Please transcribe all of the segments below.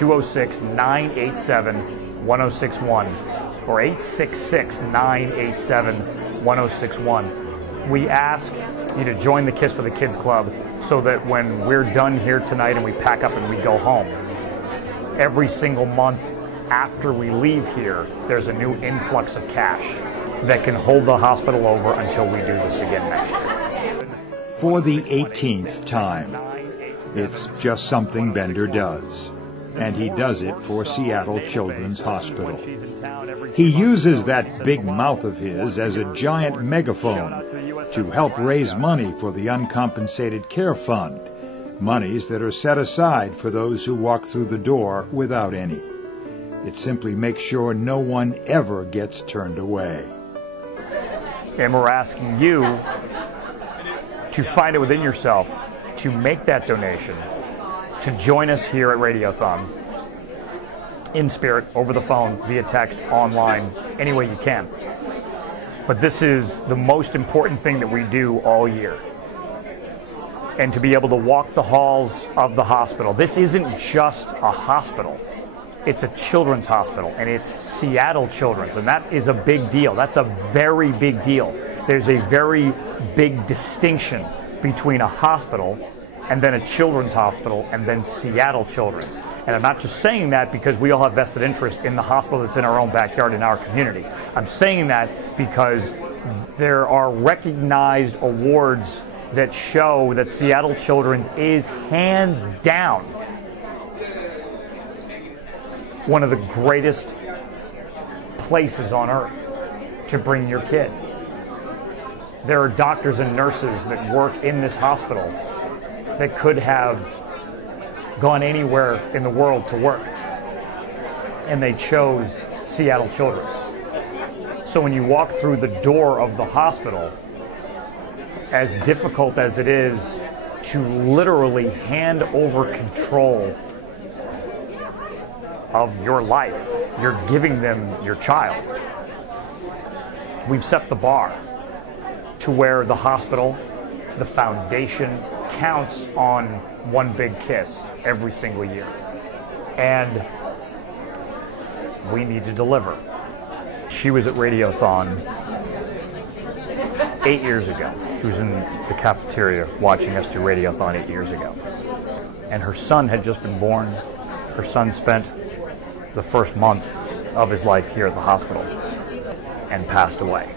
206-987-1061 or 866-987-1061. We ask you to join the Kiss for the Kids Club so that when we're done here tonight and we pack up and we go home, every single month after we leave here, there's a new influx of cash that can hold the hospital over until we do this again next year. For the 18th time, it's just something Bender does, and he does it for Seattle Children's Hospital. He uses that big mouth of his as a giant megaphone to help raise money for the Uncompensated Care Fund, monies that are set aside for those who walk through the door without any. It simply makes sure no one ever gets turned away. And we're asking you to find it within yourself to make that donation, to join us here at Radiothon, in spirit, over the phone, via text, online, any way you can. But this is the most important thing that we do all year. And to be able to walk the halls of the hospital. This isn't just a hospital. It's a children's hospital, and it's Seattle Children's, and that is a big deal. That's a very big deal. There's a very big distinction between a hospital and then a children's hospital and then Seattle Children's. And I'm not just saying that because we all have vested interest in the hospital that's in our own backyard in our community. I'm saying that because there are recognized awards that show that Seattle Children's is hands down one of the greatest places on earth to bring your kid. There are doctors and nurses that work in this hospital that could have gone anywhere in the world to work, and they chose Seattle Children's. So when you walk through the door of the hospital, as difficult as it is to literally hand over control of your life, you're giving them your child. We've set the bar to where the hospital, the foundation, counts on one big kiss every single year. And we need to deliver. She was at Radiothon 8 years ago. She was in the cafeteria watching us do Radiothon 8 years ago. And her son had just been born. Her son spent the first month of his life here at the hospital and passed away.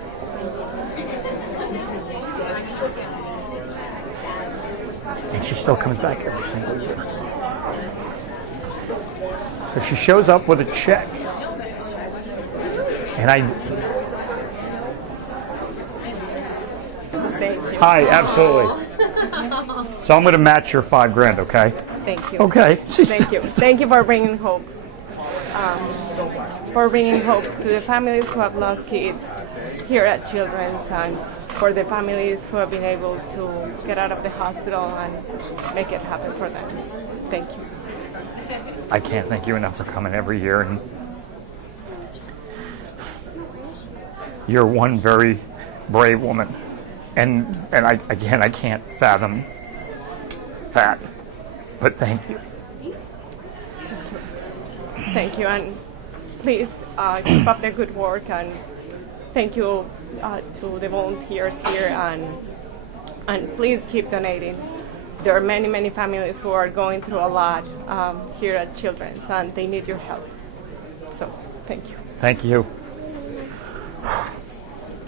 And she still comes back every single year. So she shows up with a check. And Thank you. Hi, absolutely. So I'm going to match your $5,000, okay? Thank you. Okay. Thank you. Thank you for bringing hope. For bringing hope to the families who have lost kids here at Children's, and for the families who have been able to get out of the hospital and make it happen for them. Thank you. I can't thank you enough for coming every year, and you're one very brave woman, and I can't fathom that, but thank you. Thank you, and please keep up the good work, and thank you to the volunteers here, and please keep donating. There are many, many families who are going through a lot here at Children's, and they need your help. So, thank you. Thank you.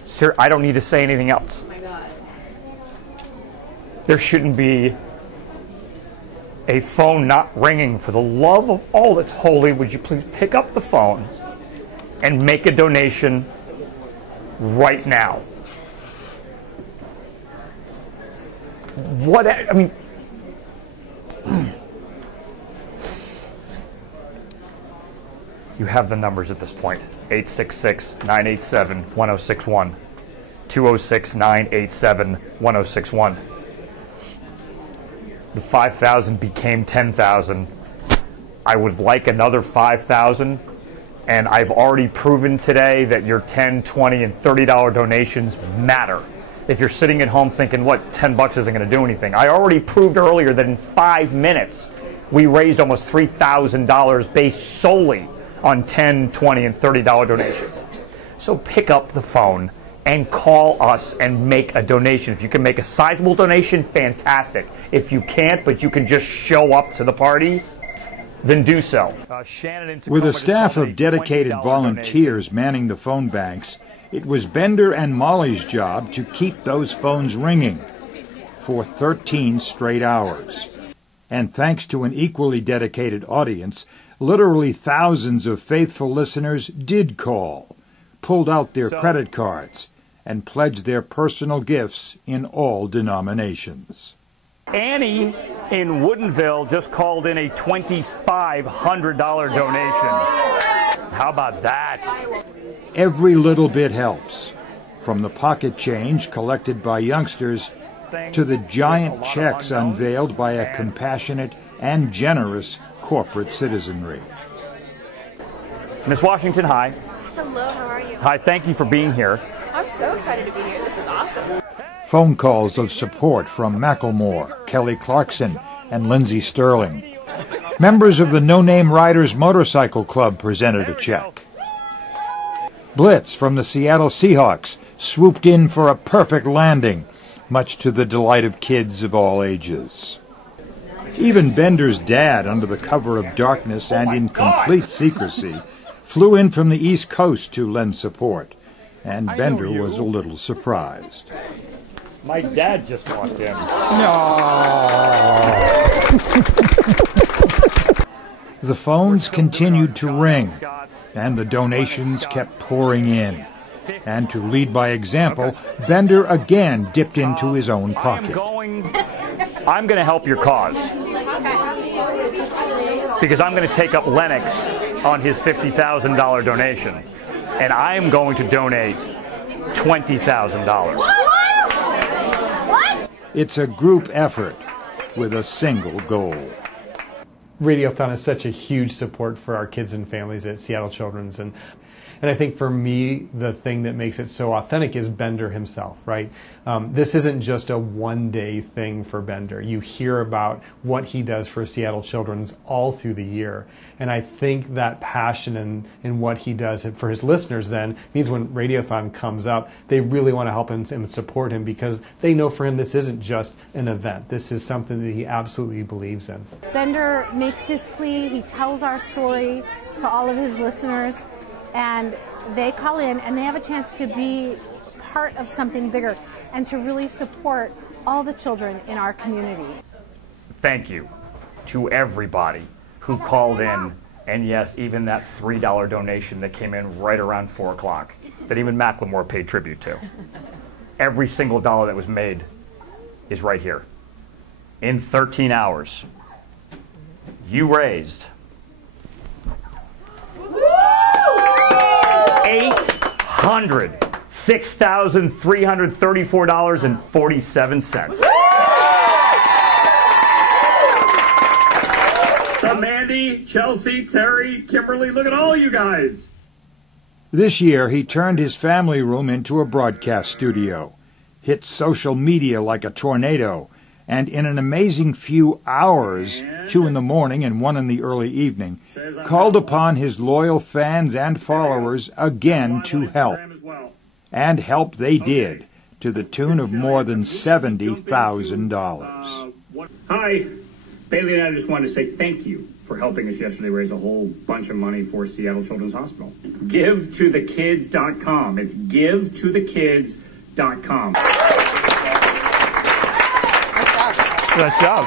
Sir, I don't need to say anything else. Oh my God. There shouldn't be a phone not ringing. For the love of all that's holy, would you please pick up the phone and make a donation right now? What, I mean, you have the numbers at this point. 866-987-1061. 206-987-1061. The 5,000 became 10,000. I would like another 5,000, and I've already proven today that your $10, $20, and $30 donations matter. If you're sitting at home thinking, what, $10 isn't going to do anything, I already proved earlier that in 5 minutes we raised almost $3,000 based solely on $10, $20, and $30 donations. So pick up the phone and call us and make a donation. If you can make a sizable donation, fantastic. If you can't, but you can just show up to the party, then do so. With a staff of dedicated volunteers manning the phone banks, it was Bender and Molly's job to keep those phones ringing for 13 straight hours. And thanks to an equally dedicated audience, literally thousands of faithful listeners did call, pulled out their credit cards, and pledged their personal gifts in all denominations. Annie in Woodinville just called in a $2,500 donation. How about that? Every little bit helps, from the pocket change collected by youngsters to the giant checks unveiled by a compassionate and generous corporate citizenry. Miss Washington, hi. Hello, how are you? Hi, thank you for being here. I'm so excited to be here. This is awesome. Phone calls of support from Macklemore, Kelly Clarkson, and Lindsey Sterling. Members of the No Name Riders Motorcycle Club presented a check. Blitz from the Seattle Seahawks swooped in for a perfect landing, much to the delight of kids of all ages. Even Bender's dad, under the cover of darkness and in complete secrecy, flew in from the East Coast to lend support, and Bender was a little surprised. My dad just walked in. The phones continued to ring, and the donations kept pouring in. And to lead by example, Bender again dipped into his own pocket. I'm going to help your cause, because I'm going to take up Lennox on his $50,000 donation, and I'm going to donate $20,000. It's a group effort with a single goal. Radiothon is such a huge support for our kids and families at Seattle Children's, and I think for me, the thing that makes it so authentic is Bender himself, right? This isn't just a one-day thing for Bender. You hear about what he does for Seattle Children's all through the year. And I think that passion in what he does for his listeners then means when Radiothon comes up, they really want to help him and support him, because they know for him this isn't just an event. This is something that he absolutely believes in. Bender makes his plea. He tells our story to all of his listeners, and they call in and they have a chance to be part of something bigger and to really support all the children in our community. Thank you to everybody who called in, and yes, even that $3 donation that came in right around 4 o'clock that even Macklemore paid tribute to. Every single dollar that was made is right here. In 13 hours, you raised $6,334.47. So Mandy, Chelsea, Terry, Kimberly, look at all you guys. This year, he turned his family room into a broadcast studio, hit social media like a tornado, and in an amazing few hours, 2 in the morning and 1 in the early evening, called upon his loyal fans and followers again to help. And help they did, to the tune of more than $70,000. Hi, Bailey and I just wanted to say thank you for helping us yesterday raise a whole bunch of money for Seattle Children's Hospital. GiveToTheKids.com. It's GiveToTheKids.com. Nice job.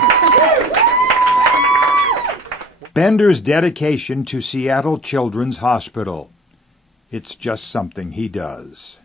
Bender's dedication to Seattle Children's Hospital. It's just something he does.